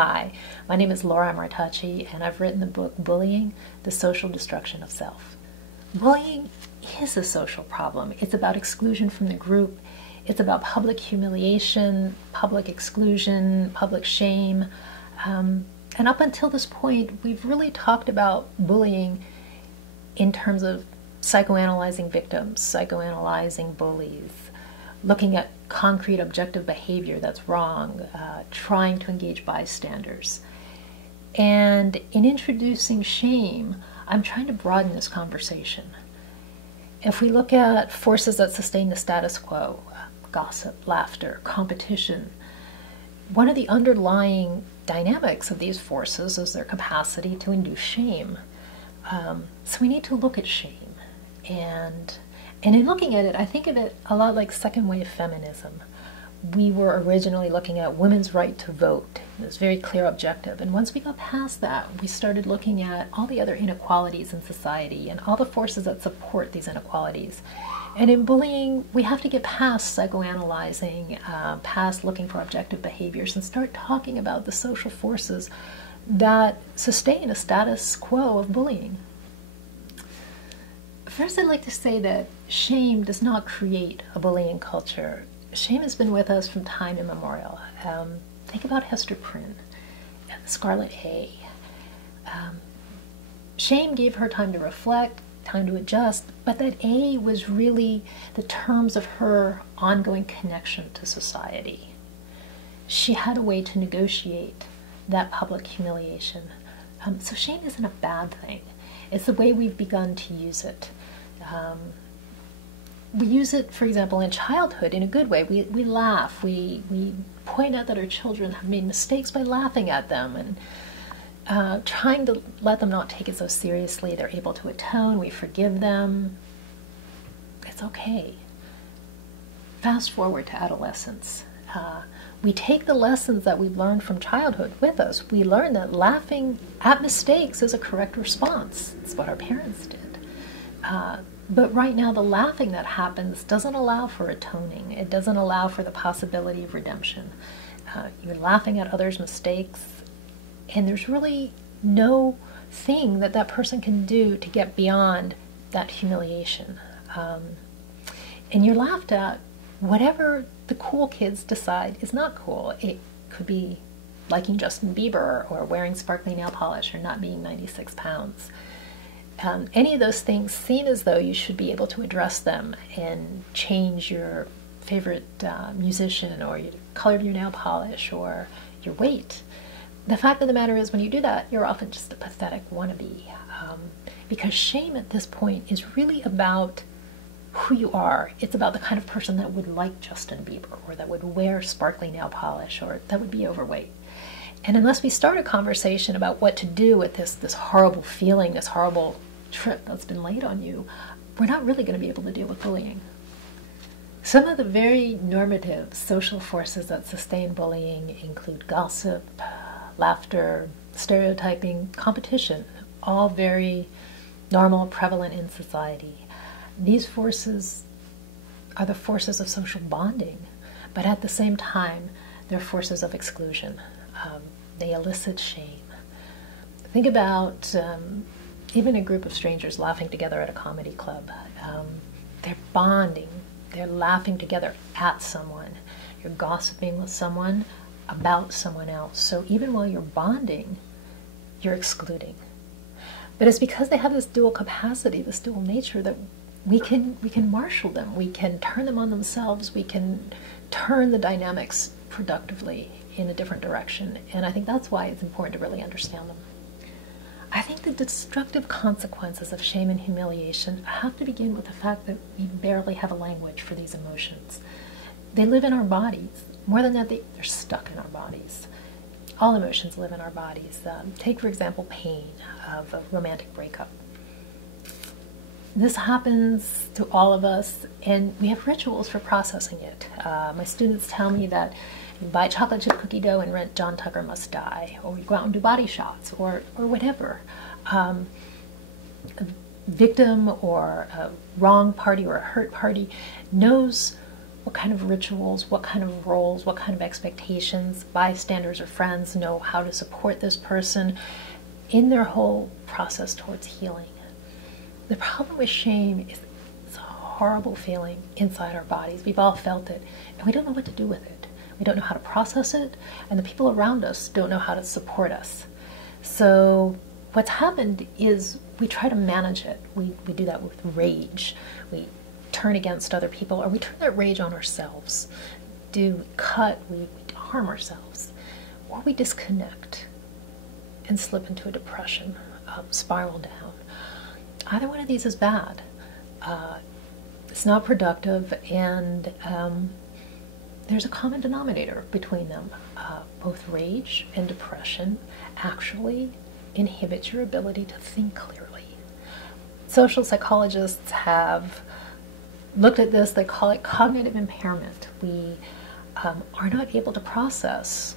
Hi, my name is Laura Martocci, and I've written the book Bullying, the Social Destruction of Self. Bullying is a social problem. It's about exclusion from the group. It's about public humiliation, public exclusion, public shame. And up until this point, we've really talked about bullying in terms of psychoanalyzing victims, psychoanalyzing bullies, looking at concrete objective behavior that's wrong, trying to engage bystanders. And in introducing shame, I'm trying to broaden this conversation. If we look at forces that sustain the status quo, gossip, laughter, competition, one of the underlying dynamics of these forces is their capacity to induce shame. So we need to look at shame. And in looking at it, I think of it a lot like second wave feminism. We were originally looking at women's right to vote. It was a very clear objective. And once we got past that, we started looking at all the other inequalities in society and all the forces that support these inequalities. And in bullying, we have to get past psychoanalyzing, past looking for objective behaviors, and start talking about the social forces that sustain a status quo of bullying. First, I'd like to say that shame does not create a bullying culture. Shame has been with us from time immemorial. Think about Hester Prynne and the Scarlet A. Shame gave her time to reflect, time to adjust, but that A was really the terms of her ongoing connection to society. She had a way to negotiate that public humiliation. So shame isn't a bad thing. It's the way we've begun to use it. We use it, for example, in childhood in a good way. We laugh. We point out that our children have made mistakes by laughing at them and trying to let them not take it so seriously. They're able to atone. We forgive them. It's okay. Fast forward to adolescence. We take the lessons that we've learned from childhood with us. We learn that laughing at mistakes is a correct response. It's what our parents did. But right now, the laughing that happens doesn't allow for atoning. It doesn't allow for the possibility of redemption. You're laughing at others' mistakes, and there's really no thing that that person can do to get beyond that humiliation. And you're laughed at whatever the cool kids decide is not cool. It could be liking Justin Bieber or wearing sparkly nail polish or not being 96 pounds. Any of those things seem as though you should be able to address them and change your favorite musician or your color of your nail polish or your weight. The fact of the matter is when you do that, you're often just a pathetic wannabe. Because shame at this point is really about who you are. It's about the kind of person that would like Justin Bieber or that would wear sparkly nail polish or that would be overweight. And unless we start a conversation about what to do with this horrible feeling, this horrible trip that's been laid on you, we're not really going to be able to deal with bullying. Some of the very normative social forces that sustain bullying include gossip, laughter, stereotyping, competition, all very normal, prevalent in society. These forces are the forces of social bonding, but at the same time, they're forces of exclusion. They elicit shame. Think about even a group of strangers laughing together at a comedy club. They're bonding. They're laughing together at someone. You're gossiping with someone about someone else. So even while you're bonding, you're excluding. But it's because they have this dual capacity, this dual nature, that we can marshal them. We can turn them on themselves. We can turn the dynamics productively in a different direction. And I think that's why it's important to really understand them. I think the destructive consequences of shame and humiliation have to begin with the fact that we barely have a language for these emotions. They live in our bodies. More than that, they're stuck in our bodies. All emotions live in our bodies. Take, for example, pain of a romantic breakup. This happens to all of us, and we have rituals for processing it. My students tell me that you buy chocolate chip cookie dough and rent John Tucker Must Die, or you go out and do body shots, or whatever. A victim or a wrong party or a hurt party knows what kind of rituals, what kind of roles, what kind of expectations bystanders or friends know how to support this person in their whole process towards healing. The problem with shame is it's a horrible feeling inside our bodies. We've all felt it, and we don't know what to do with it. We don't know how to process it, and the people around us don't know how to support us. So what's happened is we try to manage it. We do that with rage. We turn against other people, or we turn that rage on ourselves. We cut, we harm ourselves, or we disconnect and slip into a depression, spiral down. Either one of these is bad. It's not productive, and there's a common denominator between them. Both rage and depression actually inhibit your ability to think clearly. Social psychologists have looked at this. They call it cognitive impairment. We are not able to process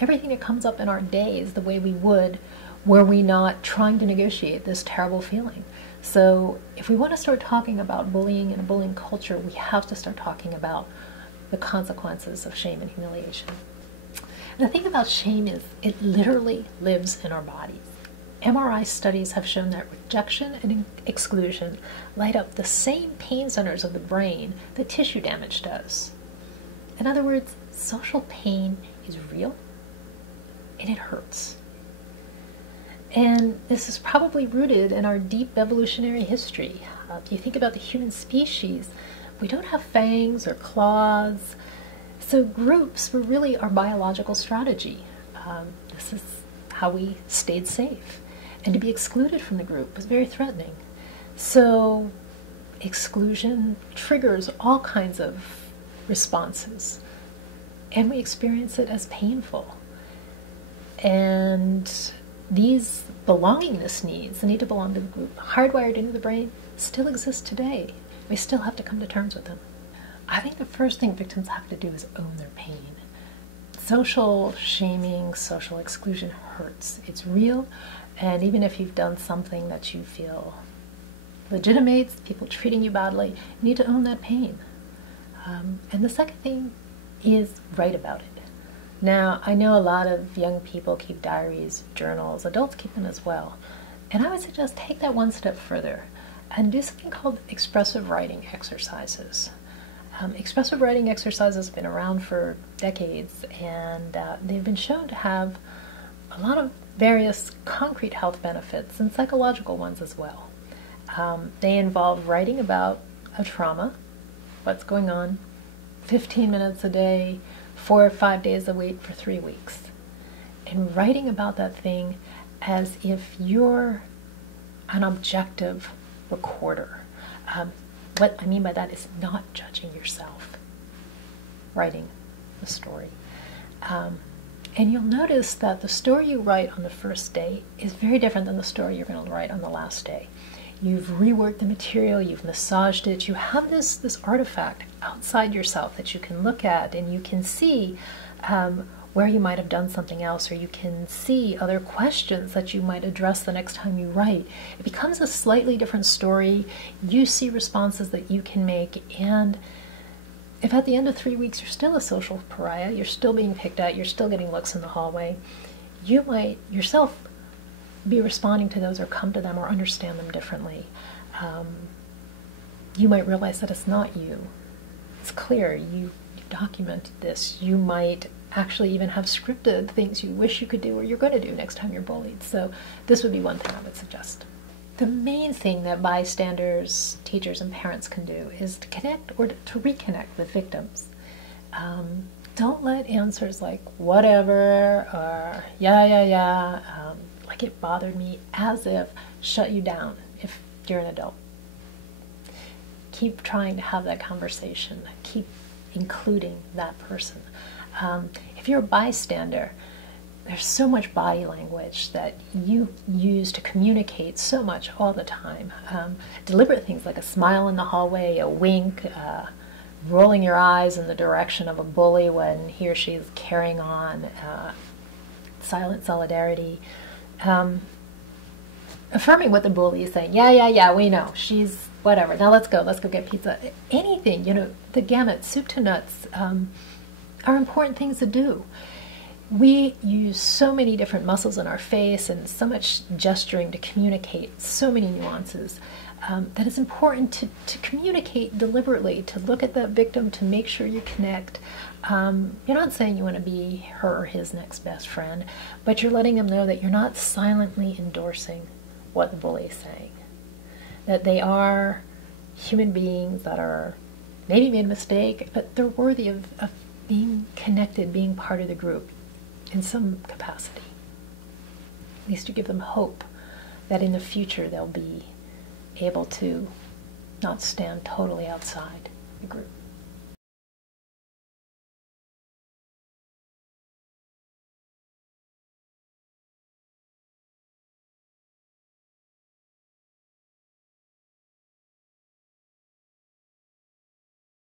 everything that comes up in our days the way we would were we not trying to negotiate this terrible feeling. So if we want to start talking about bullying and a bullying culture, we have to start talking about the consequences of shame and humiliation. And the thing about shame is it literally lives in our bodies. MRI studies have shown that rejection and exclusion light up the same pain centers of the brain that tissue damage does. In other words, social pain is real and it hurts. And this is probably rooted in our deep evolutionary history. If you think about the human species, we don't have fangs or claws, so groups were really our biological strategy. This is how we stayed safe. And to be excluded from the group was very threatening. So exclusion triggers all kinds of responses, and we experience it as painful. And these belongingness needs, the need to belong to the group, hardwired into the brain, still exist today. We still have to come to terms with them. I think the first thing victims have to do is own their pain. Social shaming, social exclusion hurts. It's real, and even if you've done something that you feel legitimates people treating you badly, you need to own that pain. And the second thing is write about it. Now, I know a lot of young people keep diaries, journals, adults keep them as well. And I would suggest take that one step further and do something called expressive writing exercises. Expressive writing exercises have been around for decades, and they've been shown to have a lot of various concrete health benefits and psychological ones as well. They involve writing about a trauma, what's going on, 15 minutes a day, 4 or 5 days a week for 3 weeks. And writing about that thing as if you're an objective recorder. What I mean by that is not judging yourself, writing the story. And you'll notice that the story you write on the first day is very different than the story you're going to write on the last day. You've reworked the material, you've massaged it, you have this artifact outside yourself that you can look at, and you can see where you might have done something else, or you can see other questions that you might address the next time you write. It becomes a slightly different story. You see responses that you can make, and if at the end of 3 weeks you're still a social pariah, you're still being picked at, you're still getting looks in the hallway, you might yourself be responding to those or come to them or understand them differently. You might realize that it's not you. It's clear. You documented this. You might actually even have scripted things you wish you could do or you're going to do next time you're bullied. So this would be one thing I would suggest. The main thing that bystanders, teachers, and parents can do is to connect or to reconnect with victims. Don't let answers like whatever or yeah, like it bothered me, as if shut you down if you're an adult. Keep trying to have that conversation. Keep including that person. If you're a bystander, there's so much body language that you use to communicate so much all the time. Deliberate things like a smile in the hallway, a wink, rolling your eyes in the direction of a bully when he or she is carrying on, silent solidarity. Affirming what the bully is saying. Yeah, we know. She's whatever. Now let's go get pizza. Anything, the gamut, soup to nuts, are important things to do. We use so many different muscles in our face and so much gesturing to communicate so many nuances that it's important to communicate deliberately, to look at the victim, to make sure you connect. You're not saying you want to be her or his next best friend, but you're letting them know that you're not silently endorsing what the bully is saying. That they are human beings that are maybe made a mistake, but they're worthy of being connected, being part of the group in some capacity. At least to give them hope that in the future they'll be able to not stand totally outside the group.